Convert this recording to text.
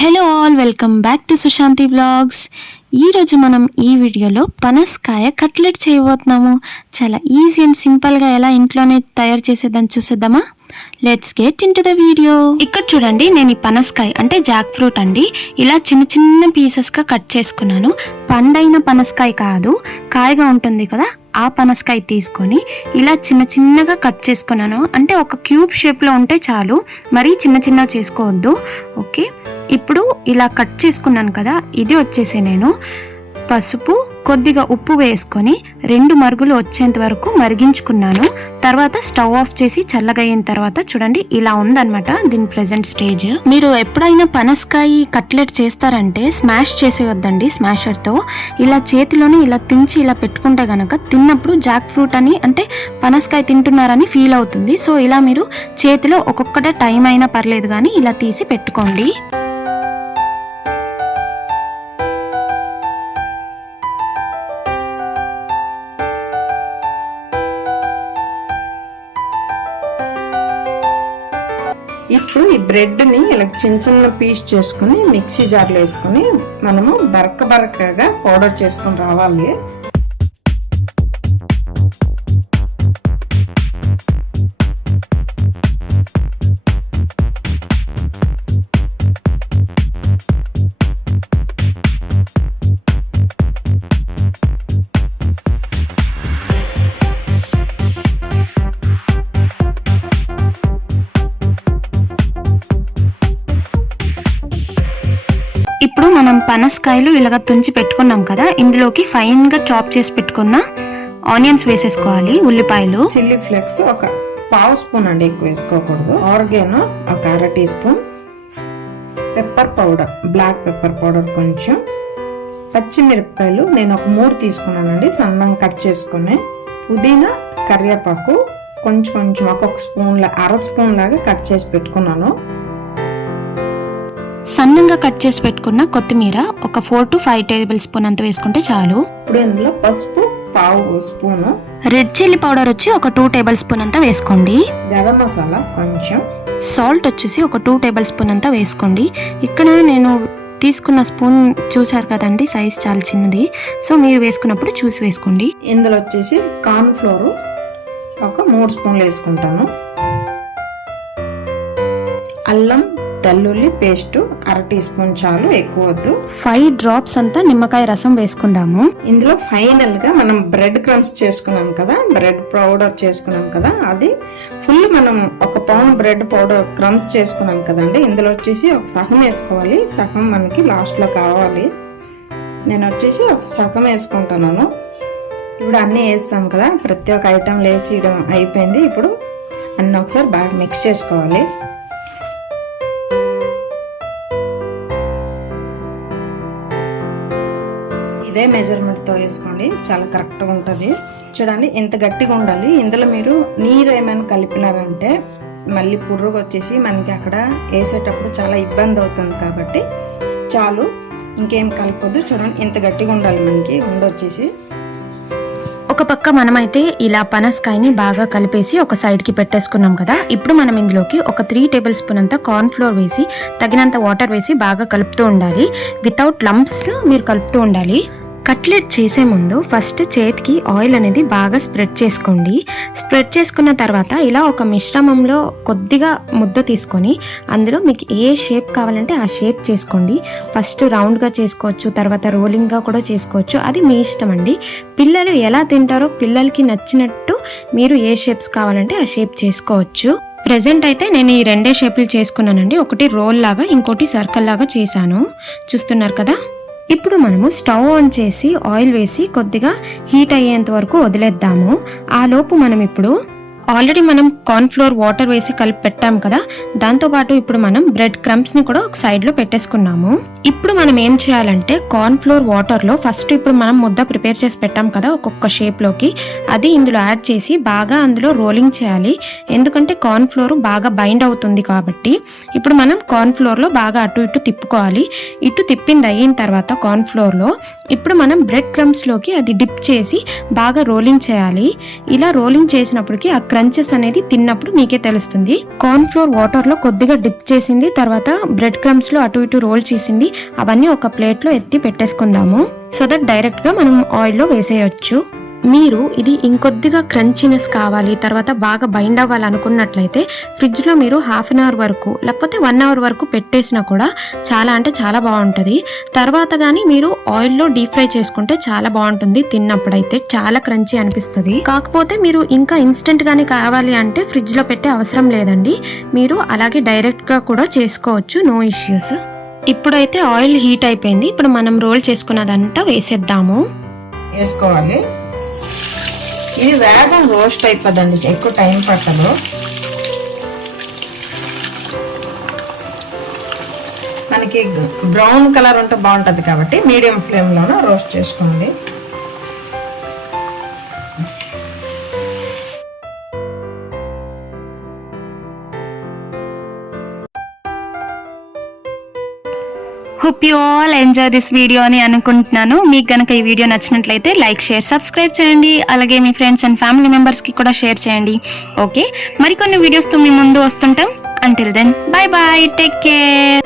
Hello all, welcome back to Sushanthi blogs. ఈరోజు మనం ఈ వీడియోలో పనసకాయ కట్లెట్ చేయబోతున్నాము. చాలా ఈజీ అండ్ సింపుల్గా ఎలా ఇంట్లోనే తయారు చేసేదని చూసేద్దామా? Let's get in to the video. ఇక్కడ చూడండి, నేను ఈ పనసకాయ అంటే జాక్ ఫ్రూట్ అండి, ఇలా చిన్న చిన్న పీసెస్గా కట్ చేసుకున్నాను. పండైన పనసకాయ కాదు, కాయగా ఉంటుంది కదా, ఆ పనసకాయ తీసుకొని ఇలా చిన్న చిన్నగా కట్ చేసుకున్నాను. అంటే ఒక క్యూబ్ షేప్లో ఉంటే చాలు, మరీ చిన్న చిన్నగా చేసుకోవద్దు. ఓకే, ఇప్పుడు ఇలా కట్ చేసుకున్నాను కదా, ఇది వచ్చేసి నేను పసుపు కొద్దిగా ఉప్పు వేసుకొని 2 మరుగులు వచ్చేంత వరకు మరిగించుకున్నాను. తర్వాత స్టవ్ ఆఫ్ చేసి చల్లగా అయిన తర్వాత చూడండి ఇలా ఉందన్నమాట దీని ప్రెజెంట్ స్టేజ్. మీరు ఎప్పుడైనా పనసకాయ కట్లెట్ చేస్తారంటే స్మాష్ చేసేయొద్దండి స్మాషర్తో. ఇలా చేతిలోనే ఇలా తుంచి ఇలా పెట్టుకుంటే గనక తిన్నప్పుడు జాక్ ఫ్రూట్ అని అంటే పనసకాయ తింటున్నారని ఫీల్ అవుతుంది. సో ఇలా మీరు చేతిలో ఒక్కొక్కటే టైం అయినా పర్లేదు కానీ ఇలా తీసి పెట్టుకోండి. ఇప్పుడు ఈ బ్రెడ్ని ఇలా చిన్న చిన్న పీస్ చేసుకుని మిక్సీ జార్లో వేసుకుని మనము బరకగా పౌడర్ చేసుకుని రావాలి. ఇప్పుడు మనం పనసకాయలు ఇలాగ తుంచి పెట్టుకున్నాం కదా, ఇందులోకి ఫైన్గా చాప్ చేసి పెట్టుకున్న ఆనియన్స్ వేసేసుకోవాలి, ఉల్లిపాయలు, చిల్లీ ఫ్లేక్స్ ఒక 1/2 స్పూన్ అండి, ఎక్కువ వేసుకోకూడదు, ఆర్గానో ఒక 1/2 teaspoon, pepper powder black pepper powder కొంచెం, పచ్చిమిరపకాయలు నేను ఒక 3 తీసుకున్నానండి సన్నంగా కట్ చేసుకుని, పుదీనా కరివేపాకు కొంచెం ఒక్కొక్క స్పూన్ల 1/2 స్పూన్ లాగా కట్ చేసి పెట్టుకున్నాను. సన్నంగా కట్ చేసి పెట్టుకున్న కొత్తిమీర ఒక 4 to 5 టేబుల్ స్పూన్ అంత వేసుకుంటే చాలు. ఇప్పుడు ఇందులో పసుపు 1/2 స్పూను, రెడ్ చిల్లీ పౌడర్ వచ్చి ఒక 2 టేబుల్ స్పూన్ అంతా వేసుకోండి. గరం మసాలా కొంచెం, సాల్ట్ వచ్చేసి ఒక 2 టేబుల్ స్పూన్ అంతా వేసుకోండి. ఇక్కడ నేను తీసుకున్న స్పూన్ చూసారు కదండి, సైజ్ చాలా చిన్నది, సో మీరు వేసుకున్నప్పుడు చూసి వేసుకోండి. ఇందులో వచ్చేసి కార్న్ ఫ్లోర్ ఒక 3 స్పూన్లు వేసుకుంటాను, అల్లం వెల్లుల్లి పేస్ట్ 1/2 టీ స్పూన్ చాలు, ఎక్కువ వద్దు. 5 డ్రాప్స్ అంతా నిమ్మకాయ రసం వేసుకుందాము. ఇందులో ఫైనల్ గా మనం బ్రెడ్ క్రమ్స్ చేసుకున్నాం కదా, బ్రెడ్ పౌడర్ చేసుకున్నాం కదా, అది ఫుల్ మనం 1 పౌండ్ బ్రెడ్ పౌడర్ క్రమ్స్ చేసుకున్నాం కదండి, ఇందులో వచ్చేసి ఒక సగం వేసుకోవాలి, సగం మనకి లాస్ట్ లో కావాలి. నేను వచ్చేసి ఒక సగం వేసుకుంటున్నాను. ఇప్పుడు అన్నీ వేస్తాం కదా, ప్రతి ఒక్క ఐటమ్ వేసేయడం అయిపోయింది. ఇప్పుడు అన్నీ ఒకసారి బాగా మిక్స్ చేసుకోవాలి. ఇదే మెజర్మెంట్తో వేసుకోండి, చాలా కరెక్ట్గా ఉంటుంది. చూడండి ఎంత గట్టిగా ఉండాలి. ఇందులో మీరు నీరు ఏమైనా కలిపినారంటే మళ్ళీ పుర్రుగా వచ్చేసి మనకి అక్కడ వేసేటప్పుడు చాలా ఇబ్బంది అవుతుంది, కాబట్టి చాలు, ఇంకేం కలపొద్దు. చూడండి ఎంత గట్టిగా ఉండాలి, మనకి ఉండొచ్చేసి. ఒక పక్క మనమైతే ఇలా పనసకాయని బాగా కలిపేసి ఒక సైడ్కి పెట్టేసుకున్నాం కదా, ఇప్పుడు మనం ఇందులోకి ఒక 3 టేబుల్ స్పూన్ అంతా కార్న్ ఫ్లోర్ వేసి తగినంత వాటర్ వేసి బాగా కలుపుతూ ఉండాలి. వితౌట్ లంప్స్ మీరు కలుపుతూ ఉండాలి. కట్లెట్ చేసే ముందు ఫస్ట్ చేతికి ఆయిల్ అనేది బాగా స్ప్రెడ్ చేసుకోండి. స్ప్రెడ్ చేసుకున్న తర్వాత ఇలా ఒక మిశ్రమంలో కొద్దిగా ముద్ద తీసుకొని అందులో మీకు ఏ షేప్ కావాలంటే ఆ షేప్ చేసుకోండి. ఫస్ట్ రౌండ్గా చేసుకోవచ్చు, తర్వాత రోలింగ్గా కూడా చేసుకోవచ్చు, అది మీ ఇష్టం అండి. పిల్లలు ఎలా తింటారో పిల్లలకి నచ్చినట్టు మీరు ఏ షేప్స్ కావాలంటే ఆ షేప్ చేసుకోవచ్చు. ప్రెజెంట్ అయితే నేను ఈ 2 షేపులు చేసుకున్నానండి, ఒకటి రోల్ లాగా ఇంకోటి సర్కిల్ లాగా చేశాను, చూస్తున్నారు కదా. ఇప్పుడు మనము స్టవ్ ఆన్ చేసి ఆయిల్ వేసి కొద్దిగా హీట్ అయ్యేంత వరకు వదిలేద్దాము. ఆ లోపు మనం ఇప్పుడు ఆల్రెడీ మనం కార్న్ ఫ్లోర్ వాటర్ వేసి కలిపి పెట్టాము కదా, దాంతోపాటు ఇప్పుడు మనం బ్రెడ్ క్రమ్స్ని కూడా ఒక సైడ్లో పెట్టేసుకున్నాము. ఇప్పుడు మనం ఏం చేయాలంటే కార్న్ ఫ్లోర్ వాటర్లో ఫస్ట్ ఇప్పుడు మనం ముద్ద ప్రిపేర్ చేసి పెట్టాం కదా ఒక్కొక్క షేప్లోకి, అది ఇందులో యాడ్ చేసి బాగా అందులో రోలింగ్ చేయాలి. ఎందుకంటే కార్న్ ఫ్లోర్ బాగా బైండ్ అవుతుంది కాబట్టి ఇప్పుడు మనం కార్న్ ఫ్లోర్లో బాగా అటు ఇటు తిప్పుకోవాలి. ఇటు తిప్పింది అయిన తర్వాత కార్న్ ఫ్లోర్లో ఇప్పుడు మనం బ్రెడ్ క్రమ్స్లోకి అది డిప్ చేసి బాగా రోలింగ్ చేయాలి. ఇలా రోలింగ్ చేసినప్పటికీ ఆ క్రంచెస్ అనేది తిన్నప్పుడు మీకే తెలుస్తుంది. కార్న్ ఫ్లోర్ వాటర్ లో కొద్దిగా డిప్ చేసింది, తర్వాత బ్రెడ్ క్రమ్స్ లో అటు ఇటు రోల్ చేసింది, అవన్నీ ఒక ప్లేట్ లో ఎత్తి పెట్టేసుకుందాము. సో దట్ డైరెక్ట్ గా మనం ఆయిల్ లో వేసేయచ్చు. మీరు ఇది ఇంకొద్దిగా క్రంచీనెస్ కావాలి, తర్వాత బాగా బైండ్ అవ్వాలనుకున్నట్లయితే ఫ్రిడ్జ్ లో మీరు హాఫ్ అన్ అవర్ వరకు లేకపోతే 1 అవర్ వరకు పెట్టేసినా కూడా చాలా అంటే చాలా బాగుంటుంది. తర్వాత కానీ మీరు ఆయిల్లో డీప్ ఫ్రై చేసుకుంటే చాలా బాగుంటుంది. తిన్నప్పుడైతే చాలా క్రంచీ అనిపిస్తుంది. కాకపోతే మీరు ఇంకా ఇన్స్టెంట్ గానే కావాలి అంటే ఫ్రిడ్జ్ లో పెట్టే అవసరం లేదండి, మీరు అలాగే డైరెక్ట్ గా కూడా చేసుకోవచ్చు, నో ఇష్యూస్. ఇప్పుడైతే ఆయిల్ హీట్ అయిపోయింది. ఇప్పుడు మనం రోల్ చేసుకున్నదంతా వేసేద్దాము. వేసుకోవాలి. ఇది వేగం రోస్ట్ అయిపోద్దండి, ఎక్కువ టైం పట్టదు. మనకి బ్రౌన్ కలర్ ఉంటే బాగుంటుంది కాబట్టి మీడియం ఫ్లేమ్లోనే రోస్ట్ చేసుకోండి. Hope you all enjoy this video అని అనుకుంటున్నాను. మీకు గనక ఈ వీడియో నచ్చినట్లయితే లైక్, షేర్, సబ్స్క్రైబ్ చేయండి. అలాగే మీ ఫ్రెండ్స్ అండ్ ఫ్యామిలీ మెంబర్స్కి కూడా షేర్ చేయండి. ఓకే, మరికొన్ని వీడియోస్తో మీ ముందు వస్తుంటాం. Until then, bye bye, take care.